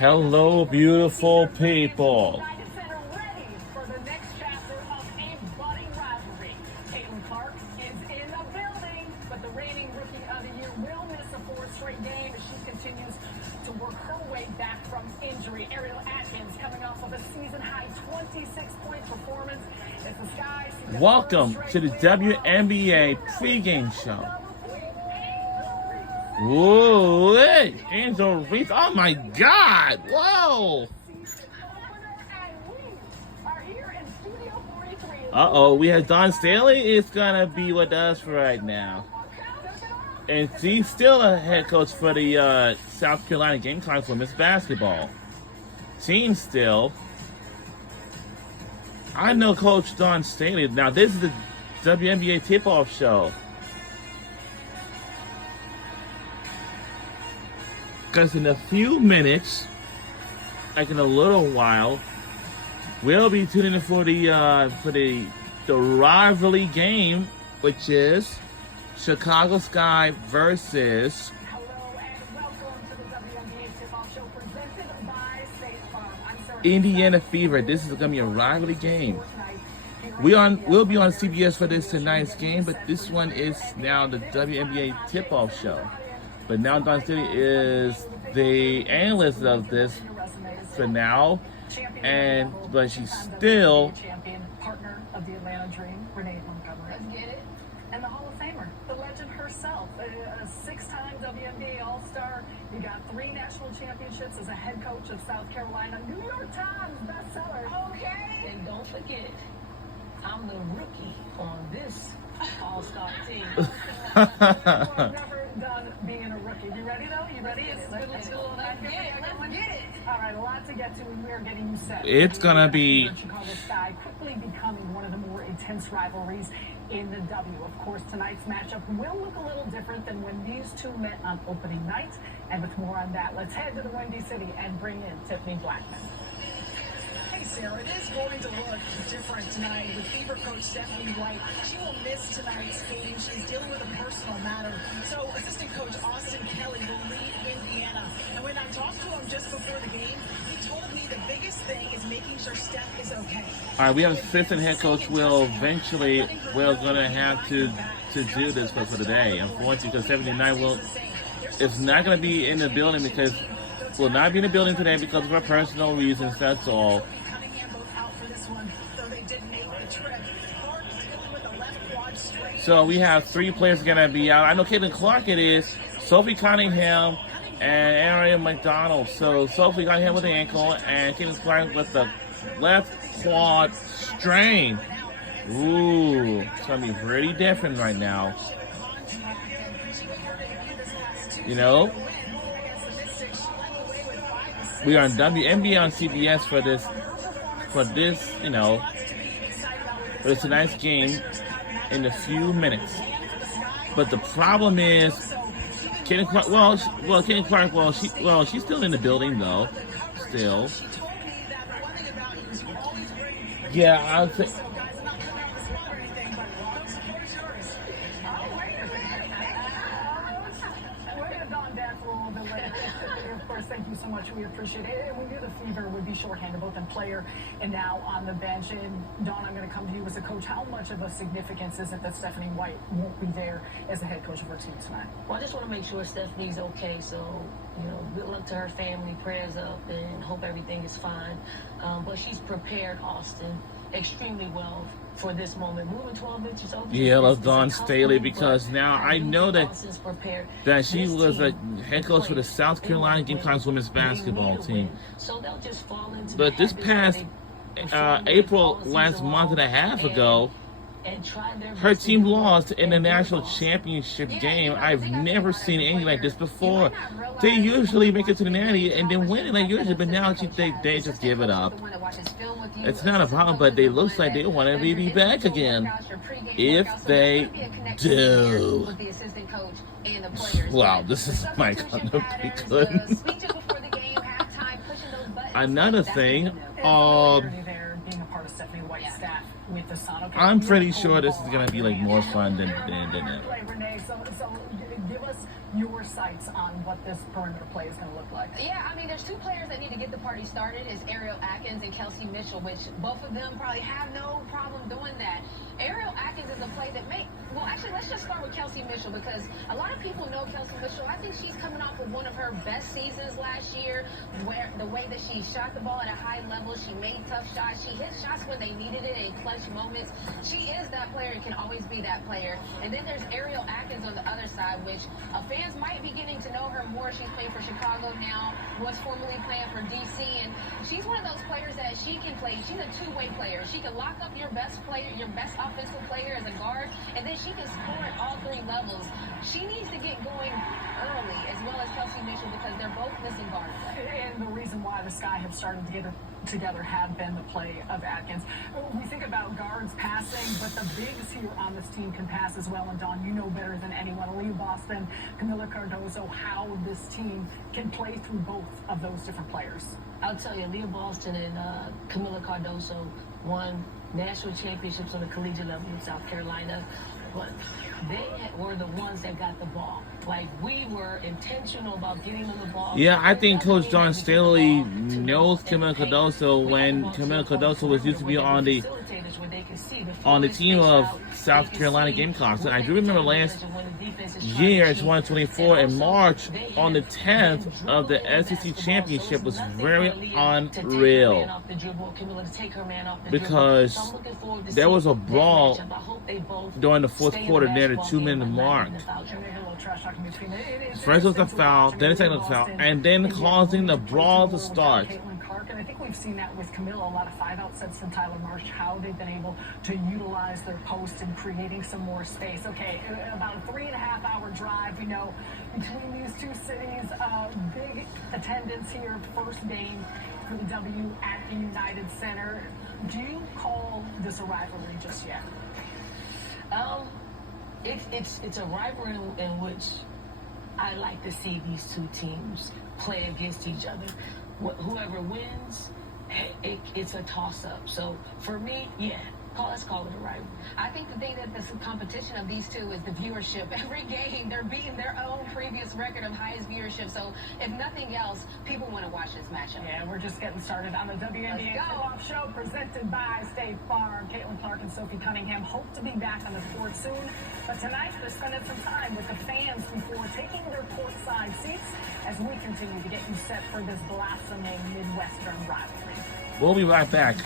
Hello, beautiful people. Welcome to the WNBA pregame show. Whoa, hey, Angel Reese. Oh my God. Whoa. Uh-oh, we have Dawn Staley is going to be with us right now. And she's still a head coach for the South Carolina Gamecocks women's basketball team still. I know Coach Dawn Staley. Now, this is the WNBA tip-off show. Because in a few minutes, like in a little while, we'll be tuning in for the rivalry game, which is Chicago Sky versus Indiana Fever. This is going to be a rivalry game. We'll be on CBS for this tonight's game, but this one is now the WNBA tip-off show. But now Dawn Staley is the analyst of this for now, but she's still partner of the Atlanta Dream, Renee Montgomery. Let's get it. And the Hall of Famer, the legend herself, a six-time WNBA All-Star. You got 3 national championships as a head coach of South Carolina, New York Times bestseller. Okay. And don't forget, I'm the rookie on this All-Star team. Never done being a rookie. You ready though? You ready? Let's get it. All right, a lot to get to, and we are getting you set. It's gonna be Chicago Sky quickly becoming one of the more intense rivalries in the W. Of course, tonight's matchup will look a little different than when these two met on opening night. And with more on that, let's head to the Windy City and bring in Tiffany Blackman. Hey, Sarah, it is going to look different tonight with Fever coach Stephanie White. She will miss tonight's game. She's dealing with a personal matter. So assistant coach Austin Kelly will lead Indiana. And when I talked to him just before the game, he told me the biggest thing is making sure Steph is okay. all right. We have assistant head coach Will. Eventually, we're gonna have to do this for today. Unfortunately, because 79 is not gonna be in the building because will not be in the building today because of our personal reasons. That's all. So we have 3 players going to be out. I know Caitlin Clark it is, Sophie Cunningham, and Arian McDonald. So Sophie Cunningham with the ankle, and Caitlin Clark with the left quad strain. Ooh, it's going to be pretty different right now. You know, we are on WNBA on CBS for this, you know, for tonight's game in a few minutes. But the problem is, Caitlin Clark. Caitlin Clark. She's still in the building though. Still. Yeah, I would say. Thank you so much. We appreciate it. We knew the Fever would be shorthanded, both in player and now on the bench. And Dawn, I'm going to come to you as a coach. How much of a significance is it that Stephanie White won't be there as the head coach of her team tonight? Well, I just want to make sure Stephanie's okay. So, you know, good luck to her family, prayers up, and hope everything is fine. But she's prepared Austin extremely well for this moment. Moving 12 inches over. Yeah, let's Dawn Staley because now I know that she was a head coach for the South Carolina Gamecocks women's basketball team. But this past April, last month and a half ago, her team lost in the national championship game. I've never seen anything like this before. They usually make it to the natty and then win it like usually, but now they just give it up. It's not a problem, but they looks like they want to be back again. If they do. Wow, this is my gonna be good. Another thing, with the Sun. Okay, I'm pretty sure this is going to be like more fun than that. Play, Renee. So give us your sights on what this perimeter play is going to look like. Yeah, I mean, there's two players that need to get the party started. Is Ariel Atkins and Kelsey Mitchell, which both of them probably have no problem doing that. Ariel Atkins is a play that well, actually, let's just start with Kelsey Mitchell because a lot of people know Kelsey Mitchell. I think she's coming off of one of her best seasons last year, where the way that she shot the ball at a high level, she made tough shots, she hit shots when they needed it in clutch moments. She is that player and can always be that player. And then there's Ariel Atkins on the other side, which fans might be getting to know her more. She's playing for Chicago now, was formerly playing for DC, and she's one of those players that she can play. She's a two-way player. She can lock up your best player, your best offensive player as a guard, and then she can score at all three levels. She needs to get going early, as well as Kelsey Mitchell, because they're both missing guard play. And the reason why the Sky have started to get together have been the play of Atkins. We think about guards passing, but the bigs here on this team can pass as well. And Dawn, you know better than anyone, Aaliyah Boston, Camila Cardozo, how this team can play through both of those different players. I'll tell you, Leah Boston and Camila Cardozo won national championships on the collegiate level in South Carolina, but they were the ones that got the ball. Like, we were intentional about getting them the ball. Yeah, I think Coach John Staley knows Camila Cardozo when Camila Cardozo was used to be on the team of South Carolina Gamecocks. And I do remember last year, 2024, in March, on the 10th of the SEC Championship was very unreal because there was a brawl during the fourth quarter near the 2-minute mark. First was a foul, then a technical foul, and then causing the brawl to start. And I think we've seen that with Camilla, a lot of 5-out sets from Tyler Marsh, how they've been able to utilize their post and creating some more space. Okay, about a 3.5-hour drive, we know, between these two cities. Big attendance here, first game for the W at the United Center. Do you call this a rivalry just yet? It's a rivalry in which I like to see these two teams play against each other. Whoever wins, it's a toss-up. So for me, yeah, let's call it a rivalry. I think the thing that this competition of these two is the viewership. Every game, they're beating their own previous record of highest viewership. So if nothing else, people want to watch this matchup. Yeah, we're just getting started on the WNBA Tip-Off Show presented by State Farm. Caitlin Clark and Sophie Cunningham hope to be back on the court soon. But tonight, they're spending some time with the fans before taking their courtside seats as we continue to get you set for this blossoming Midwestern rivalry. We'll be right back.